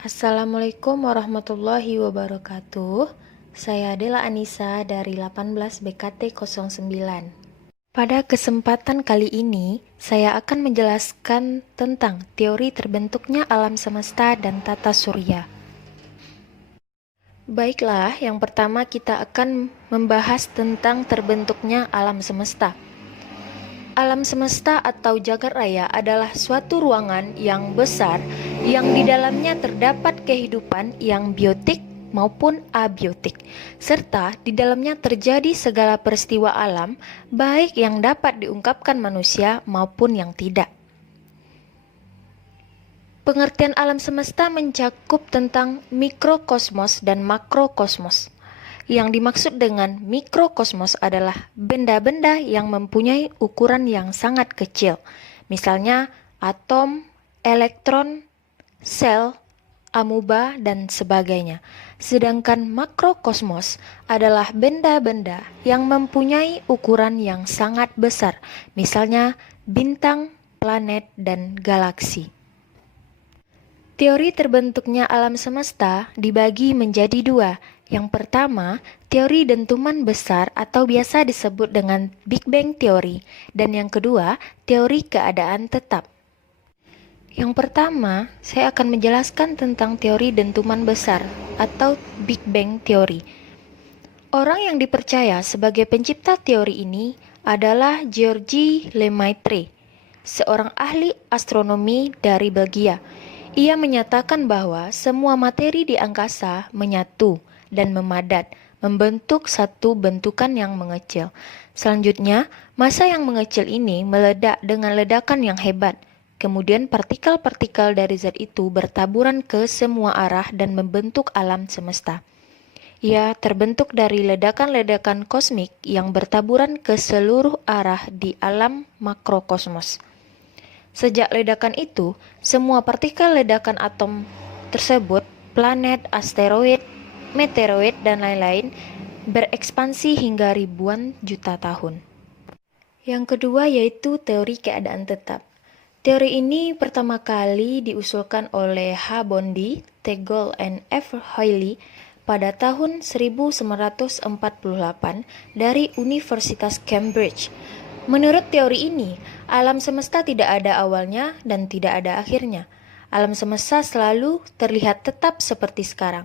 Assalamualaikum warahmatullahi wabarakatuh. Saya Dela Anissa dari 18 BKT 09. Pada kesempatan kali ini, saya akan menjelaskan tentang teori terbentuknya alam semesta dan tata surya. Baiklah, yang pertama kita akan membahas tentang terbentuknya alam semesta. Alam semesta atau jagat raya adalah suatu ruangan yang besar yang di dalamnya terdapat kehidupan yang biotik maupun abiotik, serta di dalamnya terjadi segala peristiwa alam, baik yang dapat diungkapkan manusia maupun yang tidak. Pengertian alam semesta mencakup tentang mikrokosmos dan makrokosmos. Yang dimaksud dengan mikrokosmos adalah benda-benda yang mempunyai ukuran yang sangat kecil, misalnya atom, elektron, sel, amuba, dan sebagainya. Sedangkan makrokosmos adalah benda-benda yang mempunyai ukuran yang sangat besar, misalnya bintang, planet, dan galaksi. Teori terbentuknya alam semesta dibagi menjadi dua. Yang pertama, teori dentuman besar atau biasa disebut dengan Big Bang Theory, dan yang kedua, teori keadaan tetap. Yang pertama, saya akan menjelaskan tentang teori dentuman besar atau Big Bang Theory. Orang yang dipercaya sebagai pencipta teori ini adalah Georges Lemaitre, seorang ahli astronomi dari Belgia. Ia menyatakan bahwa semua materi di angkasa menyatu dan memadat, membentuk satu bentukan yang mengecil. Selanjutnya, massa yang mengecil ini meledak dengan ledakan yang hebat. Kemudian partikel-partikel dari zat itu bertaburan ke semua arah dan membentuk alam semesta. Ia terbentuk dari ledakan-ledakan kosmik yang bertaburan ke seluruh arah di alam makrokosmos. Sejak ledakan itu, semua partikel ledakan atom tersebut, planet, asteroid, meteoroid, dan lain-lain, berekspansi hingga ribuan juta tahun. Yang kedua yaitu teori keadaan tetap. Teori ini pertama kali diusulkan oleh H. Bondi, T. Gould, and F. Hoyle pada tahun 1948 dari Universitas Cambridge. Menurut teori ini, alam semesta tidak ada awalnya dan tidak ada akhirnya. Alam semesta selalu terlihat tetap seperti sekarang.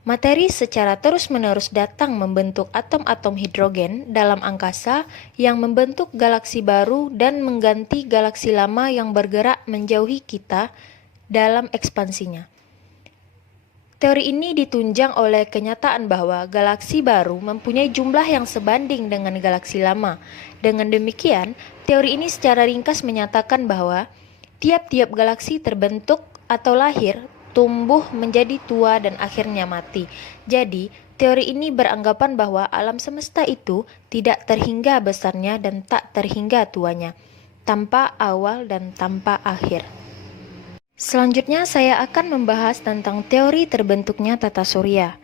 Materi secara terus-menerus datang membentuk atom-atom hidrogen dalam angkasa yang membentuk galaksi baru dan mengganti galaksi lama yang bergerak menjauhi kita dalam ekspansinya. Teori ini ditunjang oleh kenyataan bahwa galaksi baru mempunyai jumlah yang sebanding dengan galaksi lama. Dengan demikian, teori ini secara ringkas menyatakan bahwa tiap-tiap galaksi terbentuk atau lahir, tumbuh menjadi tua dan akhirnya mati. Jadi, teori ini beranggapan bahwa alam semesta itu tidak terhingga besarnya dan tak terhingga tuanya, tanpa awal dan tanpa akhir. Selanjutnya saya akan membahas tentang teori terbentuknya tata surya.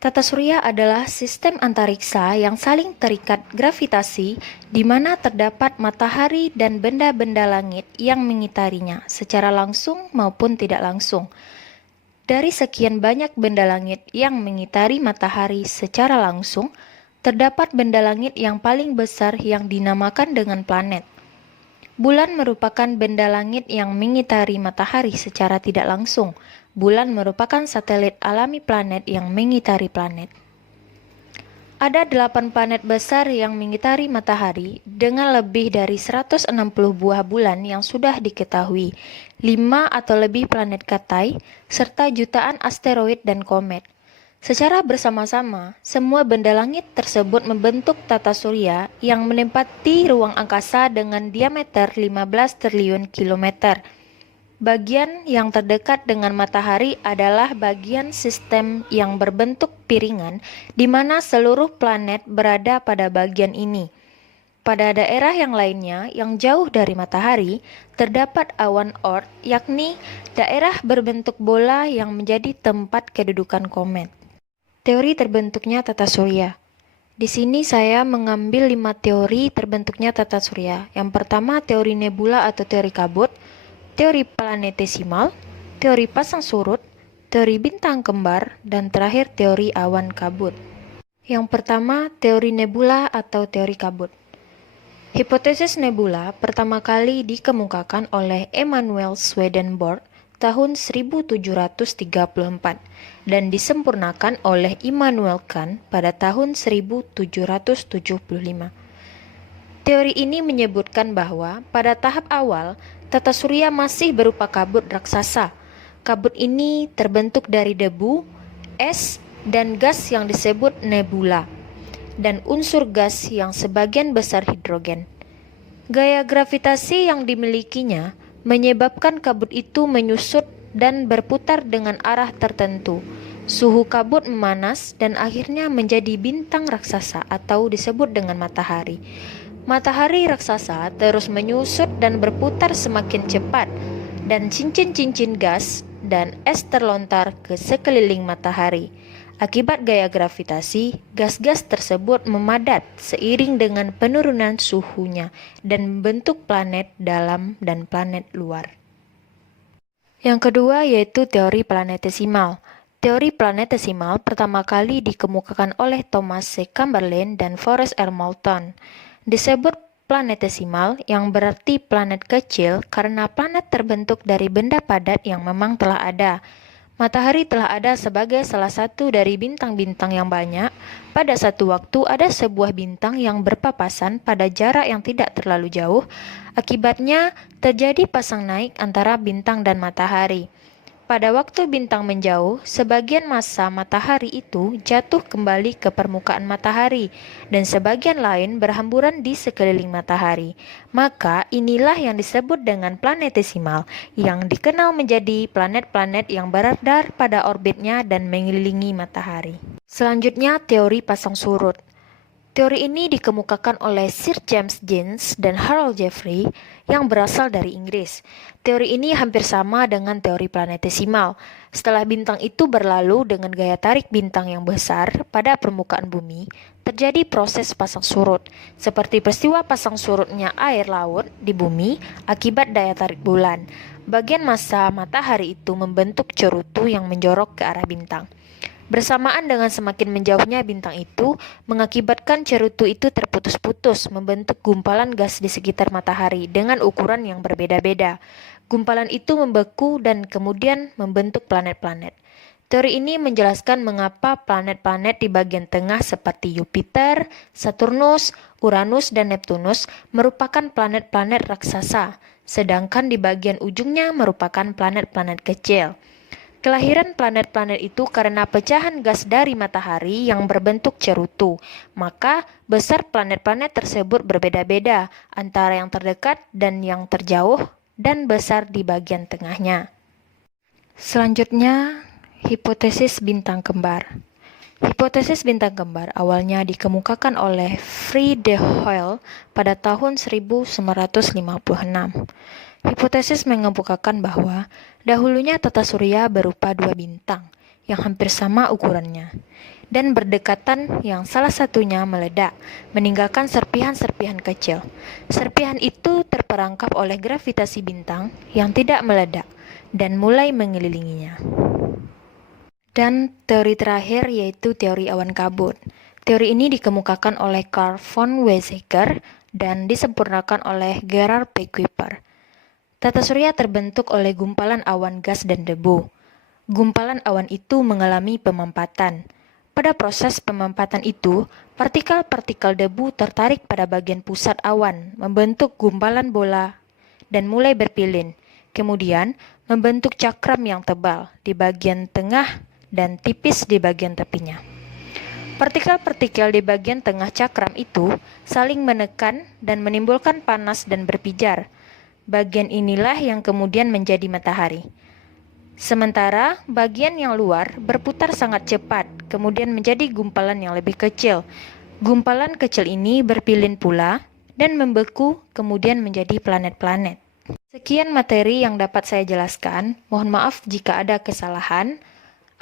Tata surya adalah sistem antariksa yang saling terikat gravitasi di mana terdapat matahari dan benda-benda langit yang mengitarinya secara langsung maupun tidak langsung. Dari sekian banyak benda langit yang mengitari matahari secara langsung, terdapat benda langit yang paling besar yang dinamakan dengan planet. Bulan merupakan benda langit yang mengitari matahari secara tidak langsung. Bulan merupakan satelit alami planet yang mengitari planet. Ada 8 planet besar yang mengitari matahari dengan lebih dari 160 buah bulan yang sudah diketahui, 5 atau lebih planet katai, serta jutaan asteroid dan komet. Secara bersama-sama, semua benda langit tersebut membentuk tata surya yang menempati ruang angkasa dengan diameter 15 triliun kilometer. Bagian yang terdekat dengan matahari adalah bagian sistem yang berbentuk piringan, di mana seluruh planet berada pada bagian ini. Pada daerah yang lainnya yang jauh dari matahari, terdapat awan Oort, yakni daerah berbentuk bola yang menjadi tempat kedudukan komet. Teori terbentuknya tata surya. Di sini saya mengambil 5 teori terbentuknya tata surya. Yang pertama, teori nebula atau teori kabut, teori planetesimal, teori pasang surut, teori bintang kembar, dan terakhir teori awan kabut. Yang pertama, teori nebula atau teori kabut. Hipotesis nebula pertama kali dikemukakan oleh Emanuel Swedenborg tahun 1734 dan disempurnakan oleh Immanuel Kant pada tahun 1775. Teori ini menyebutkan bahwa pada tahap awal, tata surya masih berupa kabut raksasa. Kabut ini terbentuk dari debu, es, dan gas yang disebut nebula, dan unsur gas yang sebagian besar hidrogen. Gaya gravitasi yang dimilikinya menyebabkan kabut itu menyusut dan berputar dengan arah tertentu. Suhu kabut memanas dan akhirnya menjadi bintang raksasa atau disebut dengan matahari. Matahari raksasa terus menyusut dan berputar semakin cepat, dan cincin-cincin gas dan es terlontar ke sekeliling matahari. Akibat gaya gravitasi, gas-gas tersebut memadat seiring dengan penurunan suhunya dan membentuk planet dalam dan planet luar. Yang kedua yaitu teori planetesimal. Teori planetesimal pertama kali dikemukakan oleh Thomas C. Chamberlain dan Forrest R. Moulton. Disebut planetesimal yang berarti planet kecil karena planet terbentuk dari benda padat yang memang telah ada. Matahari telah ada sebagai salah satu dari bintang-bintang yang banyak. Pada satu waktu ada sebuah bintang yang berpapasan pada jarak yang tidak terlalu jauh. Akibatnya terjadi pasang naik antara bintang dan matahari. Pada waktu bintang menjauh, sebagian massa matahari itu jatuh kembali ke permukaan matahari dan sebagian lain berhamburan di sekeliling matahari. Maka inilah yang disebut dengan planetesimal, yang dikenal menjadi planet-planet yang beredar pada orbitnya dan mengelilingi matahari. Selanjutnya, teori pasang surut. Teori ini dikemukakan oleh Sir James Jeans dan Harold Jeffrey yang berasal dari Inggris. Teori ini hampir sama dengan teori planetesimal. Setelah bintang itu berlalu dengan gaya tarik bintang yang besar pada permukaan bumi, terjadi proses pasang surut, seperti peristiwa pasang surutnya air laut di bumi akibat daya tarik bulan. Bagian massa matahari itu membentuk cerutu yang menjorok ke arah bintang. Bersamaan dengan semakin menjauhnya bintang itu, mengakibatkan cerutu itu terputus-putus, membentuk gumpalan gas di sekitar matahari dengan ukuran yang berbeda-beda. Gumpalan itu membeku dan kemudian membentuk planet-planet. Teori ini menjelaskan mengapa planet-planet di bagian tengah seperti Jupiter, Saturnus, Uranus, dan Neptunus merupakan planet-planet raksasa, sedangkan di bagian ujungnya merupakan planet-planet kecil. Kelahiran planet-planet itu karena pecahan gas dari matahari yang berbentuk cerutu. Maka besar planet-planet tersebut berbeda-beda antara yang terdekat dan yang terjauh dan besar di bagian tengahnya. Selanjutnya, hipotesis bintang kembar. Hipotesis bintang kembar awalnya dikemukakan oleh Friedrich Hoyle pada tahun 1956. Hipotesis mengemukakan bahwa dahulunya tata surya berupa dua bintang yang hampir sama ukurannya dan berdekatan yang salah satunya meledak, meninggalkan serpihan-serpihan kecil. Serpihan itu terperangkap oleh gravitasi bintang yang tidak meledak dan mulai mengelilinginya. Dan teori terakhir yaitu teori awan kabut. Teori ini dikemukakan oleh Carl von Weizsäcker dan disempurnakan oleh Gerard P. Kuiper. Tata surya terbentuk oleh gumpalan awan gas dan debu. Gumpalan awan itu mengalami pemampatan. Pada proses pemampatan itu, partikel-partikel debu tertarik pada bagian pusat awan, membentuk gumpalan bola dan mulai berpilin. Kemudian, membentuk cakram yang tebal di bagian tengah dan tipis di bagian tepinya. Partikel-partikel di bagian tengah cakram itu saling menekan dan menimbulkan panas dan berpijar. Bagian inilah yang kemudian menjadi matahari. Sementara bagian yang luar berputar sangat cepat, kemudian menjadi gumpalan yang lebih kecil. Gumpalan kecil ini berpilin pula dan membeku, kemudian menjadi planet-planet. Sekian materi yang dapat saya jelaskan. Mohon maaf jika ada kesalahan.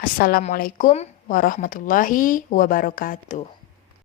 Assalamualaikum warahmatullahi wabarakatuh.